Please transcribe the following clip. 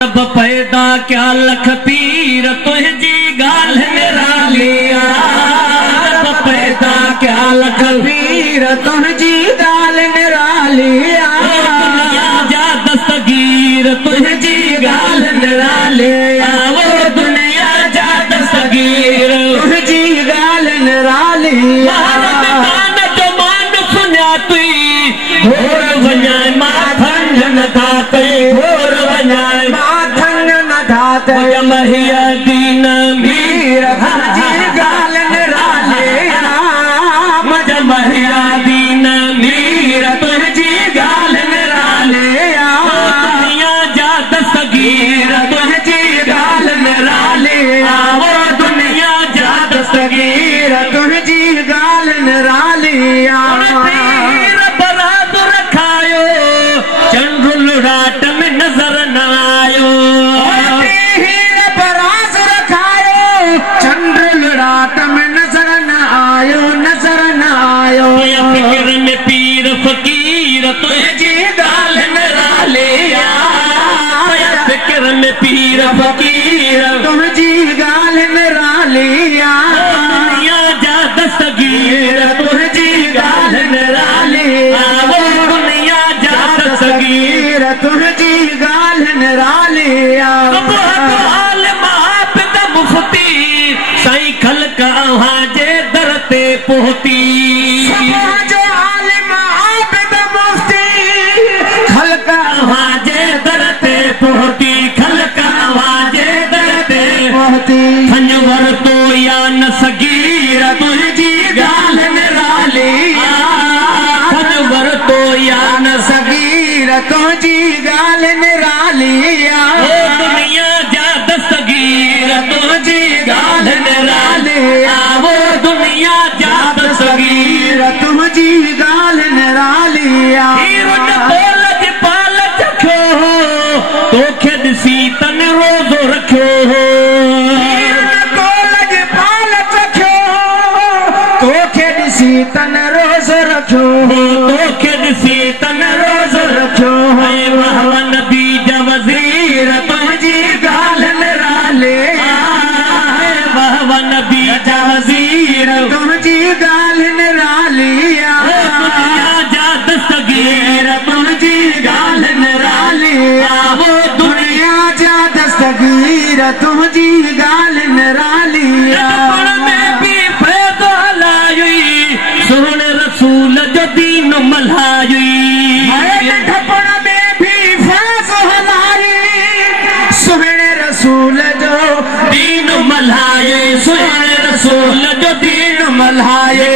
रब पैदा क्या लख पीर तुझी गाल निरालिया। रब पैदा क्या लख पीर तुझी गाल निरालिया। जा दस्तगीर तुझी गाल निरालिया। वो दुनिया जा दस्तगीर तुझी गाल निरालिया। जो मान सुनिया तुई घोर वञाए माथन न खाते घोर वञाए महिया दीन मीर तुझी गाल निरालिया। मज महिया दीन मीर तुझी गाल निरालिया। दुनिया जा दस्तगीर तुझी गाल निरालिया। वो दुनिया जा दस्तगीर तुझी गाल निरालिया। पीर बरादुर खायो चंद्र रात में नजर न आयो। फिक्र में पीर फकीर तुझी गाल निरालिया। फिक्र में पीर फकीर तुझी गाल निरालिया। दुनिया जा दस्तगीर तुझी गाल निरालिया। वो दुनिया जा दस्तगीर तुझी गाल निरालिया। मुफ्ती साईं खलक आवाजे दर ते पहुती। जो आलिम आबिद मुफ्ती खलक आवाजे दर ते पहुती। खलक आवाजे दर ते पहुती। खंजवर तो या न सगीर तुझी गाल निरालिया। खंजवर तो या न सगीर तुझी गाल निरालिया। दुनिया जा दस्तगीर तुझी गाल निरालिया। वो दुनिया जा दस्तगीर तुझी गाल निरालिया। बोलज पाल रखो हो तोखे ॾिसी तन रोज़ो रखो हो। बोलज पाल रखो तोखे ॾिसी तन रोज़ो रखो हो। तोखे ॾिसी तन रोज़ो रखो हो। वाह नबी जा वज़ीर तुझी गाल निरालिया। वाह नबी जा वज़ीर तुझी गाल निरालिया। दुनिया जा दस्तगीर तुझी गाल निरालिया। वो दुनिया जा दस्तगीर तुझी गाल निरालिया। में भी फैज़ हलाई सुन रसूल जो दीन मल्हाई। रसूल जो दीन मल्हाए सुन रसूल जो दीन मल्हाए।